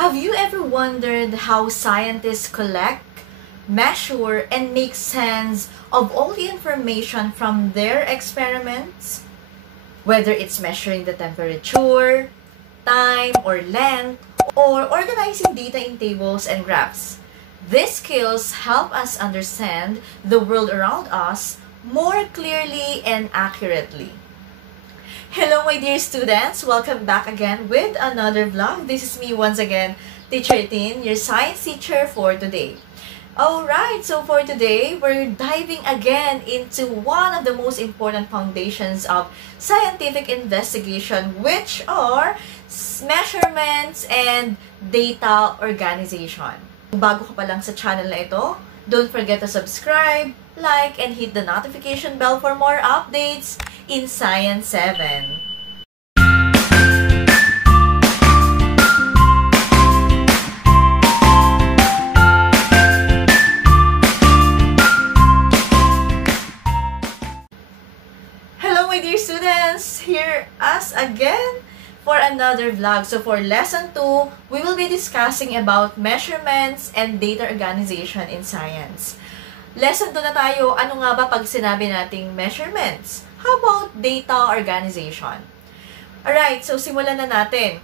Have you ever wondered how scientists collect, measure, and make sense of all the information from their experiments? Whether it's measuring the temperature, time, or length, or organizing data in tables and graphs. These skills help us understand the world around us more clearly and accurately. Hello my dear students! Welcome back again with another vlog. This is me once again, Teacher Tin, your science teacher for today. Alright, so for today, we're diving again into one of the most important foundations of scientific investigation, which are measurements and data organization. Kung bago ka pa lang sa channel na ito, don't forget to subscribe, like, and hit the notification bell for more updates in Science 7. Hello my dear students! Here us again for another vlog. So for lesson 2, we will be discussing about measurements and data organization in science. Lesson 2 na tayo, ano nga ba pag sinabi nating measurements? How about data organization? Alright, so simulan na natin.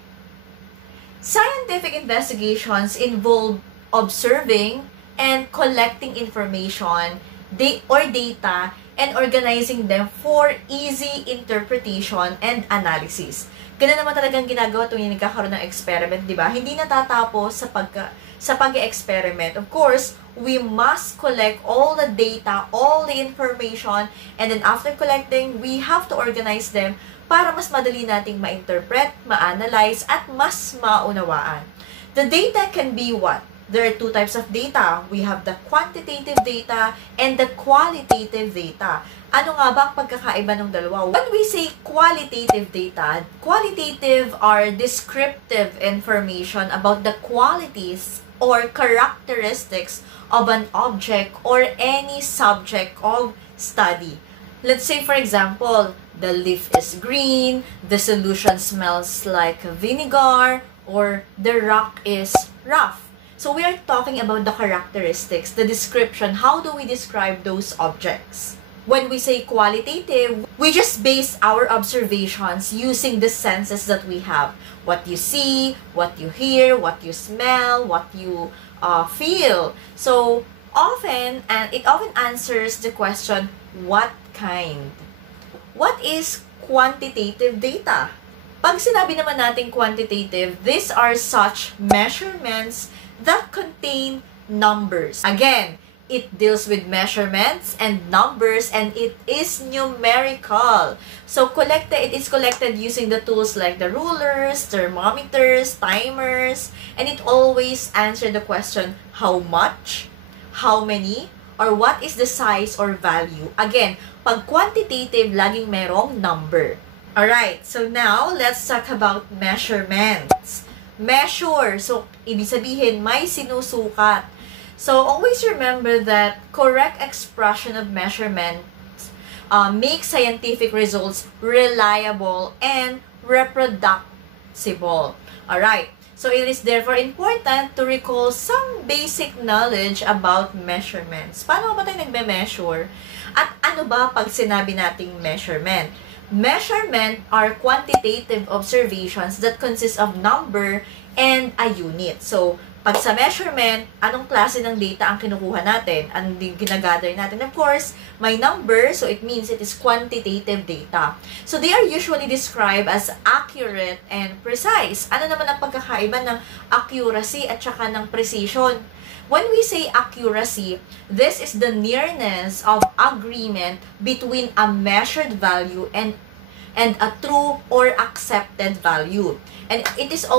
Scientific investigations involve observing and collecting information or data and organizing them for easy interpretation and analysis. Ganun naman talagang ginagawa tuwing nagkakaroon ng experiment, di ba? Hindi natatapos sa pag-experiment. Of course, we must collect all the data, all the information, and then after collecting, we have to organize them para mas madali nating ma-interpret, ma-analyze, at mas maunawaan. The data can be what? There are two types of data. We have the quantitative data and the qualitative data. Ano nga ba ang pagkakaiba ng dalawa? When we say qualitative data, qualitative are descriptive information about the qualities or characteristics of an object or any subject of study. Let's say, for example, the leaf is green, the solution smells like vinegar, or the rock is rough. So we are talking about the characteristics, the description. How do we describe those objects? When we say qualitative, we just base our observations using the senses that we have. What you see, what you hear, what you smell, what you feel. So often, and it often answers the question, what kind? What is quantitative data? Pag sinabi naman natin quantitative, these are such measurements that contain numbers. Again, it deals with measurements and numbers, and it is numerical. So it is collected using the tools like the rulers, thermometers, timers, and it always answers the question, how much, how many, or what is the size or value. Again, pag quantitative, laging merong number. Alright, so now let's talk about measurements. Measure. So, ibig sabihin, may sinusukat. So, always remember that correct expression of measurements makes scientific results reliable and reproducible. Alright. So, it is therefore important to recall some basic knowledge about measurements. Paano ba tayo nagme-measure? At ano ba pag sinabi nating measurement? Measurement are quantitative observations that consist of number and a unit. So, pag sa measurement, anong klase ng data ang kinukuha natin? Ang ginagather natin? Of course, may number, so it means it is quantitative data. So, they are usually described as accurate and precise. Ano naman ang pagkakaiba ng accuracy at saka ng precision? When we say accuracy, this is the nearness of agreement between a measured value and a true or accepted value. And it is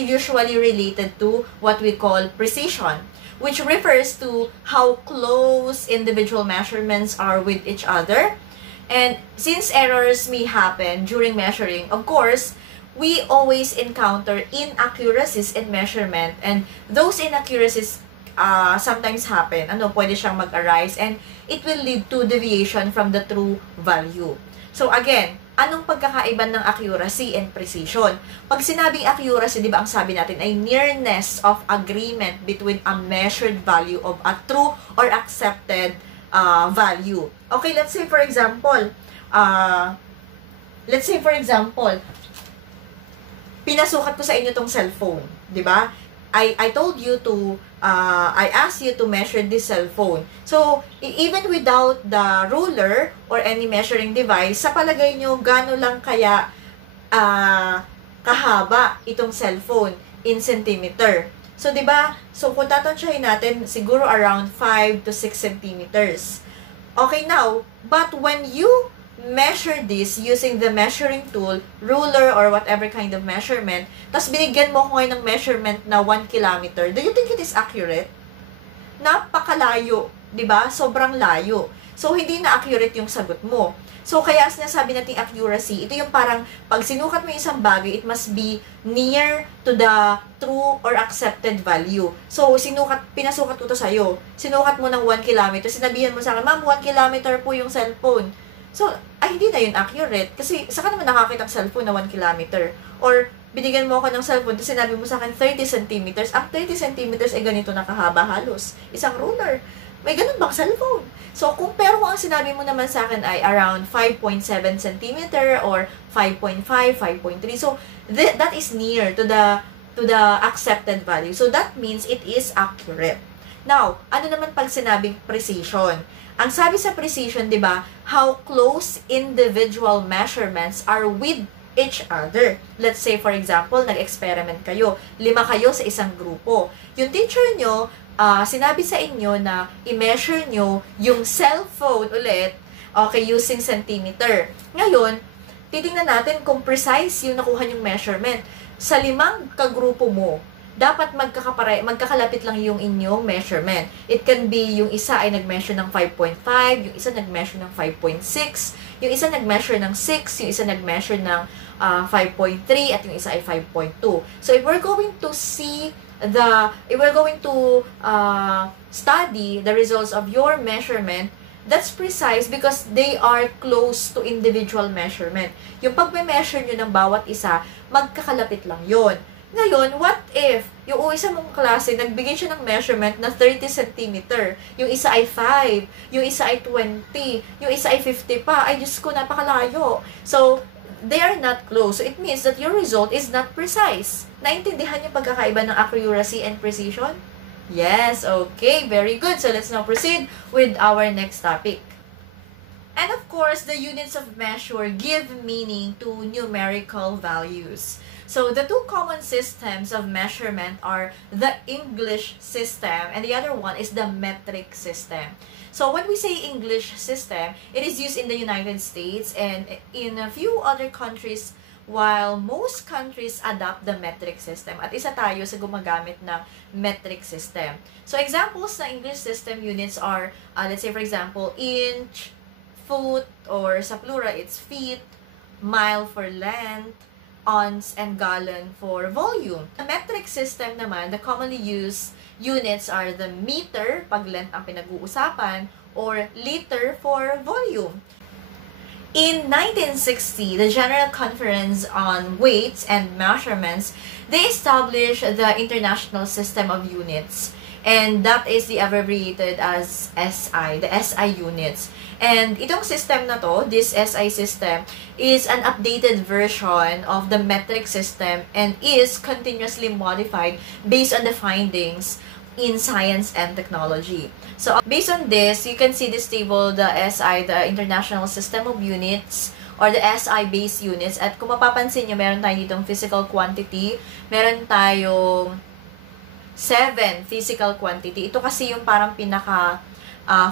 usually related to what we call precision, which refers to how close individual measurements are with each other. And since errors may happen during measuring, of course, we always encounter inaccuracies in measurement, and those inaccuracies sometimes happen. Pwede siyang mag-arise, and it will lead to deviation from the true value. So again, anong pagkakaiba ng accuracy and precision? Pag sinabing accuracy, di ba ang sabi natin ay nearness of agreement between a measured value of a true or accepted value. Okay, let's say for example, pinasukat ko sa inyo tong cellphone, di ba? I told you to, I asked you to measure this cellphone. So, even without the ruler or any measuring device, sa palagay nyo, gano'n lang kaya kahaba itong cellphone in centimeter. So, di ba? So, kung tatansyahin natin, siguro around 5 to 6 centimeters. Okay, now, but when you measure this using the measuring tool, ruler, or whatever kind of measurement, tapos binigyan mo ko ngayon ng measurement na 1 kilometer, do you think it is accurate? Napakalayo, di ba? Sobrang layo. So, hindi na accurate yung sagot mo. So, kaya sinasabi natin accuracy, ito yung parang, pag sinukat mo yung isang bagay, it must be near to the true or accepted value. So, pinasukat ko to sa'yo. Sinukat mo ng 1 kilometer, sinabihan mo sa akin, ma'am, 1 kilometer po yung cellphone. So, hindi na yun accurate. Kasi, saka naman nakakita ang cellphone na 1 kilometer. Or, binigyan mo ako ng cellphone, tapos sinabi mo sa akin 30 centimeters. Ang 30 centimeters ay ganito na kahaba halos. Isang ruler. May ganun bang cellphone? So, pero kung ang sinabi mo naman sa akin ay around 5.7 centimeter or 5.5, 5.3. So, that is near to the accepted value. So, that means it is accurate. Now, ano naman pag sinabing precision? Ang sabi sa precision, di ba, how close individual measurements are with each other. Let's say, for example, nag-experiment kayo. 5 kayo sa isang grupo. Yung teacher nyo, sinabi sa inyo na i-measure nyo yung cellphone ulit, okay, using centimeter. Ngayon, titingnan natin kung precise yung nakuha yung measurement. Sa 5 kagrupo mo, dapat magkakalapit lang yung inyong measurement. It can be yung isa ay nag-measure ng 5.5, yung isa nag-measure ng 5.6, yung isa nag-measure ng 6, yung isa nag-measure ng 5.3, at yung isa ay 5.2. So, if we're going to study the results of your measurement, that's precise because they are close to individual measurement. Yung pag-measure nyo ng bawat isa, magkakalapit lang yon. Ngayon, what if yung isa mong klase, nagbigay siya ng measurement na 30 centimeter, yung isa ay 5, yung isa ay 20, yung isa ay 50 pa, ay Diyos ko, napakalayo. So, they are not close. So, it means that your result is not precise. Naintindihan yung pagkakaiba ng accuracy and precision? Yes, okay, very good. So, let's now proceed with our next topic. And of course, the units of measure give meaning to numerical values. So, the two common systems of measurement are the English system and the other one is the metric system. So, when we say English system, it is used in the United States and in a few other countries, while most countries adopt the metric system. At isa tayo sa gumagamit ng metric system. So, examples ng English system units are, let's say for example, inch, foot, or sa plural, it's feet, mile for length, ounce, and gallon for volume. The metric system naman, the commonly used units are the meter, pag length ang pinag-uusapan, or liter for volume. In 1960, the General Conference on Weights and Measurements, they established the International System of Units, and that is the abbreviated as SI, the SI units. And itong system na to, this SI system, is an updated version of the metric system and is continuously modified based on the findings in science and technology. So, based on this, you can see this table, the SI, the International System of Units, or the SI-based units. At kung mapapansin nyo, meron tayo ditong physical quantity, meron tayong 7 physical quantity. Ito kasi yung parang pinaka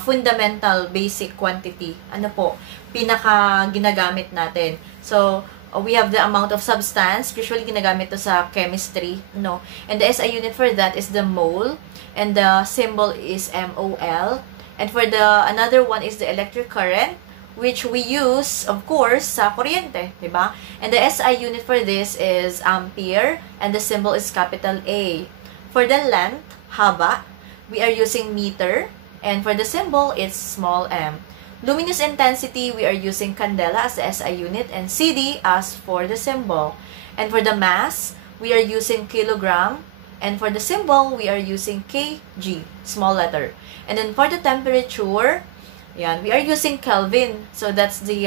fundamental basic quantity. Ano po? Pinaka ginagamit natin. So, we have the amount of substance. Usually, ginagamit to sa chemistry, no? And the SI unit for that is the mole. And the symbol is MOL. And for the another one is the electric current, which we use, of course, sa kuryente, diba? And the SI unit for this is ampere, and the symbol is capital A. For the length, haba, we are using meter, and for the symbol, it's small m. Luminous intensity, we are using candela as the SI unit and CD as for the symbol. And for the mass, we are using kilogram. And for the symbol, we are using kg, small letter. And then for the temperature, yan, we are using Kelvin. So that's the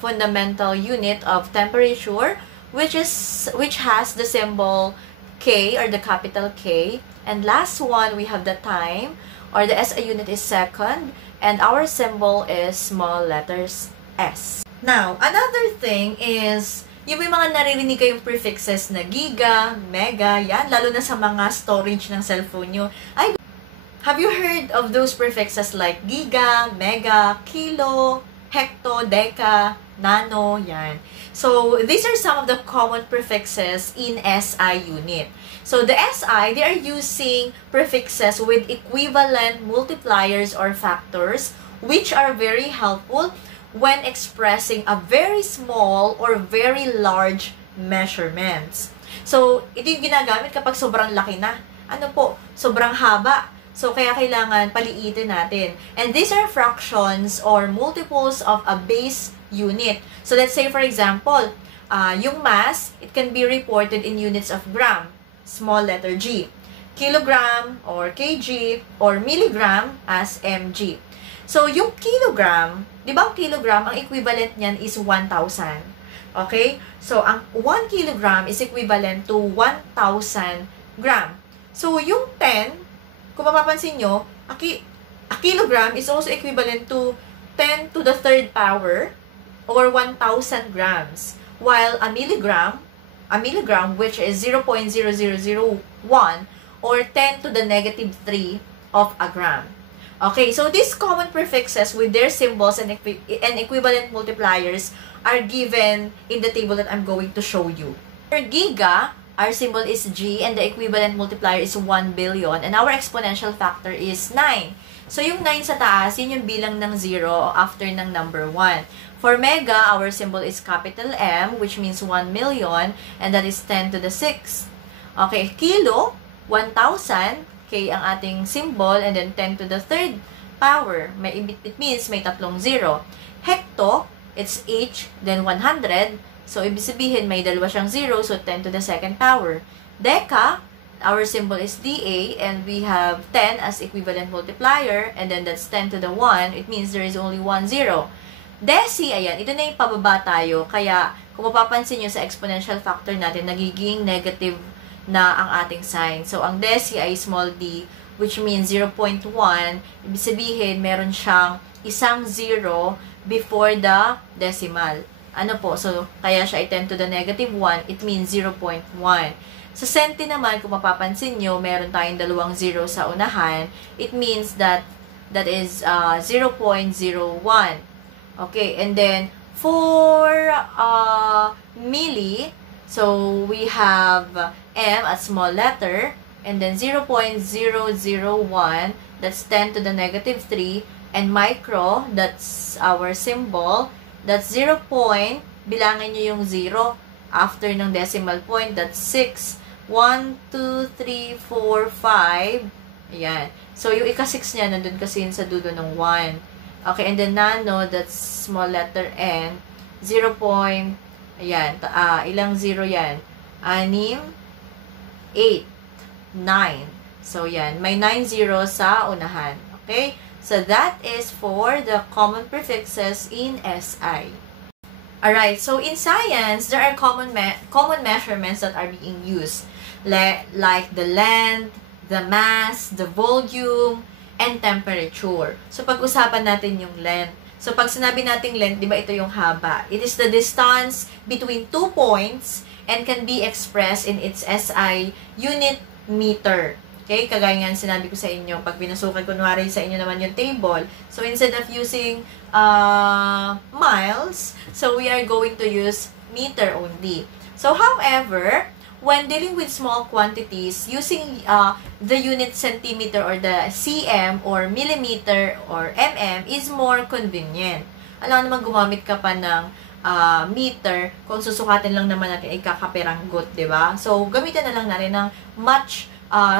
fundamental unit of temperature, which has the symbol K or the capital K. And last one, we have the time, or the SI unit is second, and our symbol is small letters S. Now, another thing is, yung may mga naririnig kayong prefixes na giga, mega, yan, lalo na sa mga storage ng cellphone nyo. Have you heard of those prefixes like giga, mega, kilo, hecto, deca, nano, yan. So, these are some of the common prefixes in SI unit. So, the SI, they are using prefixes with equivalent multipliers or factors, which are very helpful when expressing a very small or very large measurements. So, ito yung ginagamit kapag sobrang laki na. Ano po? Sobrang haba. So, kaya kailangan paliitin natin. And these are fractions or multiples of a base unit. So, let's say, for example, yung mass, it can be reported in units of gram, small letter G. Kilogram or kg or milligram as mg. So, yung kilogram, di ba ang kilogram, ang equivalent niyan is 1,000. Okay? So, ang 1 kilogram is equivalent to 1,000 gram. So, yung 10, kung mapapansin nyo, a kilogram is also equivalent to 10 to the third power or 1,000 grams. While a milligram, which is 0.0001 or 10 to the negative 3 of a gram. Okay, so these common prefixes with their symbols and equivalent multipliers are given in the table that I'm going to show you. For giga, our symbol is G and the equivalent multiplier is 1 billion and our exponential factor is 9. So yung 9 sa taas, yun yung bilang ng 0 after ng number 1. For mega, our symbol is capital M, which means 1 million, and that is 10 to the 6. Okay, kilo, 1,000, K ang ating symbol, and then 10 to the third power. It means may tatlong 0. Hecto, it's H, then 100. So, ibig sabihin, may dalawa siyang 0, so 10 to the second power. Deca, our symbol is DA, and we have 10 as equivalent multiplier, and then that's 10 to the 1. It means there is only 1 0. Deci, ayan, ito na yung pababa tayo. Kaya, kung mapapansin nyo sa exponential factor natin, nagiging negative na ang ating sign. So, ang deci ay small d, which means 0.1. Ibig sabihin, meron siyang isang 0 before the decimal. Ano po? So, kaya siya ay 10 to the negative 1. It means 0.1. Sa centi naman, kung mapapansin nyo, meron tayong dalawang 0 sa unahan. It means that is 0.01. Okay, and then for milli, so we have M at small letter, and then 0.001, that's 10 to the negative 3, and micro, that's our symbol, that's 0 point, bilangin nyo yung 0 after ng decimal point, that's 6, 1, 2, 3, 4, 5, ayan. So, yung ika-6 niya, nandun kasi yun sa dulo ng 1. Okay, and then nano, that's small letter N, 0 point, ayan, ilang 0 yan? 6, 8, 9. So, yan, may 9 0 sa unahan. Okay? So, that is for the common prefixes in SI. Alright, so in science, there are common measurements that are being used. Like the length, the mass, the volume, and temperature. So, pag-usapan natin yung length. So, pag sinabi nating length, di ba ito yung haba? It is the distance between 2 points and can be expressed in its SI unit meter. Okay? Kagaya nga sinabi ko sa inyo, pag pinasukan, kunwari sa inyo naman yung table. So, instead of using miles, so we are going to use meter only. So, however, when dealing with small quantities, using the unit centimeter or the cm or millimeter or mm is more convenient. Alam naman gumamit ka pa ng meter kung susukatin lang naman natin ay kakapiranggot, di ba? So, gamitin na lang natin ng much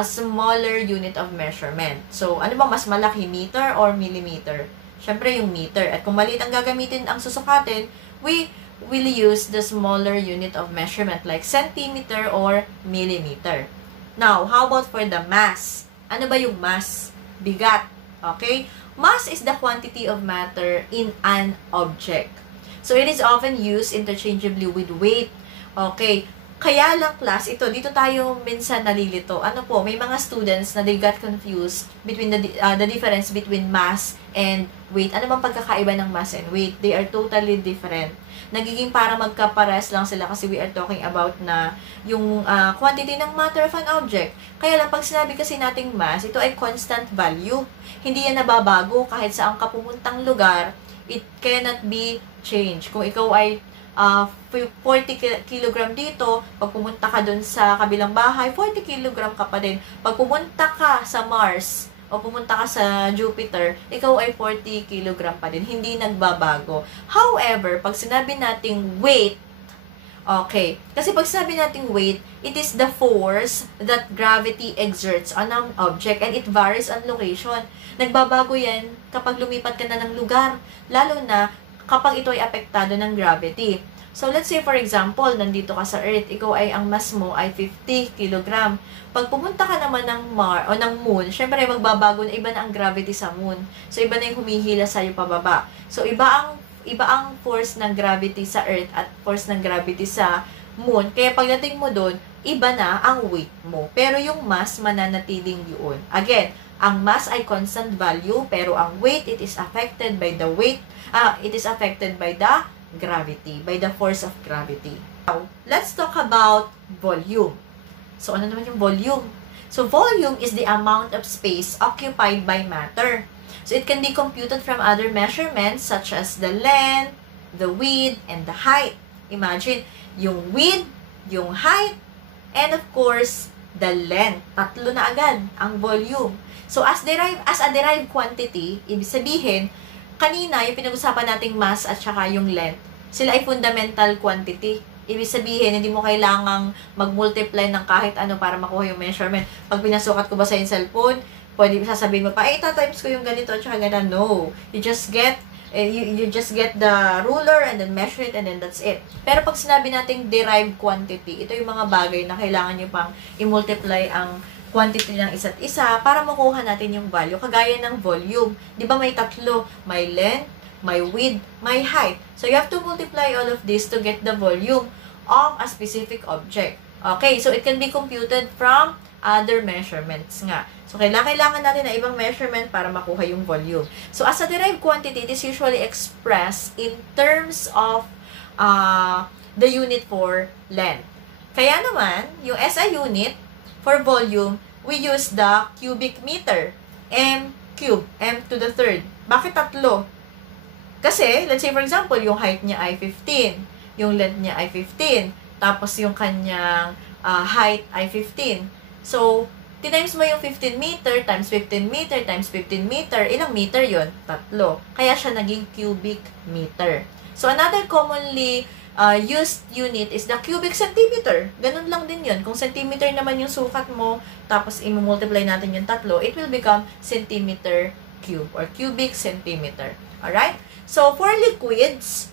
smaller unit of measurement. So, ano ba mas malaki, meter or millimeter? Syempre, yung meter. At kung maliit ang gagamitin ang susukatin, we will use the smaller unit of measurement like centimeter or millimeter. Now, how about for the mass? Ano ba yung mass? Bigat. Okay? Mass is the quantity of matter in an object. So, it is often used interchangeably with weight. Okay? Kaya lang class, dito tayo minsan nalilito. Ano po, may mga students na they got confused between the difference between mass and weight. Ano bang pagkakaiba ng mass and weight? They are totally different. Nagiging para magkapares lang sila kasi we are talking about na yung quantity ng matter of an object. Kaya lang, pag sinabi kasi nating mass, ito ay constant value. Hindi yan nababago kahit saan ka pumuntang lugar. It cannot be changed. Kung ikaw ay 40 kilogram dito, pag pumunta ka dun sa kabilang bahay, 40 kilogram ka pa din. Pag pumunta ka sa Mars, o pumunta ka sa Jupiter, ikaw ay 40 kilogram pa din. Hindi nagbabago. However, pag sinabi nating weight, okay, kasi pag sinabi nating weight, it is the force that gravity exerts on an object and it varies on location. Nagbabago yan kapag lumipat ka na ng lugar, lalo na kapag ito ay apektado ng gravity. So, let's say, for example, nandito ka sa Earth, ikaw ay, ang mass mo ay 50 kg. Pag pumunta ka naman ng ng Moon, syempre, magbabago na, iba na ang gravity sa Moon. So, iba na yung humihila sa'yo pababa. So, iba ang force ng gravity sa Earth at force ng gravity sa Moon. Kaya, pagdating mo doon, iba na ang weight mo. Pero yung mass, mananatiling yun. Again, ang mass ay constant value, pero ang weight, it is affected by the weight. It is affected by the gravity, by the force of gravity. Now, let's talk about volume. So, ano naman yung volume? So, volume is the amount of space occupied by matter. So, it can be computed from other measurements such as the length, the width, and the height. Imagine, yung width, yung height, and of course, the length. Tatlo na agad ang volume. So, as a derived quantity, ibig sabihin, kanina, yung pinag-usapan nating mass at saka yung length, sila ay fundamental quantity. Ibig sabihin, hindi mo kailangang mag-multiply ng kahit ano para makuha yung measurement. Pag pinasukat ko ba sa yung cellphone, pwede sasabihin mo pa, times ko yung ganito at saka ganito. No. You just get the ruler and then measure it and then that's it. Pero pag sinabi nating derived quantity, ito yung mga bagay na kailangan nyo pang i-multiply ang quantity ng isa't isa para makuha natin yung value. Kagaya ng volume. Di ba may tatlo? May length, may width, may height. So, you have to multiply all of this to get the volume of a specific object. Okay, so it can be computed from other measurements nga. So, kailangan natin na ibang measurement para makuha yung volume. So, as a derived quantity, it is usually expressed in terms of the unit for length. Kaya naman, yung SI unit, for volume, we use the cubic meter. M cube, M to the third. Bakit tatlo? Kasi, let's say for example, yung height niya ay 15. Yung length niya ay 15. Tapos yung kanyang height ay 15. So, tinimes mo yung 15 meter times 15 meter times 15 meter. Ilang meter yon? Tatlo. Kaya siya naging cubic meter. So, another commonly used unit is the cubic centimeter. Ganun lang din yun. Kung centimeter naman yung sukat mo, tapos i-multiply natin yung tatlo, it will become centimeter cube or cubic centimeter. Alright? So, for liquids,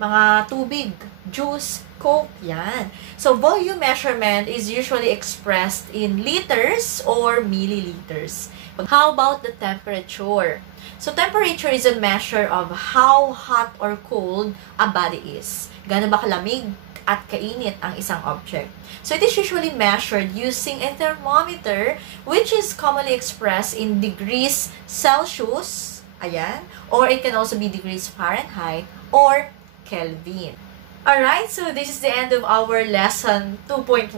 mga tubig, juice, Coke, yan. So, volume measurement is usually expressed in liters or milliliters. How about the temperature? So, temperature is a measure of how hot or cold a body is. Gaano ba kalamig at kainit ang isang object. So, it is usually measured using a thermometer, which is commonly expressed in degrees Celsius, ayan, or it can also be degrees Fahrenheit, or Kelvin. Alright, so this is the end of our lesson 2.1,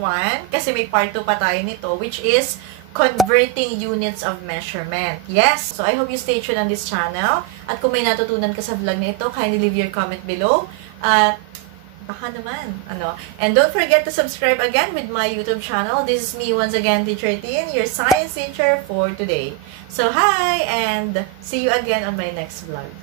kasi may part 2 pa tayo nito, which is converting units of measurement. Yes, so I hope you stay tuned on this channel. At kung may natutunan ka sa vlog na ito, kindly leave your comment below. At baka naman, And don't forget to subscribe again with my YouTube channel. This is me once again, Teacher Tin, your science teacher for today. So, hi, and see you again on my next vlog.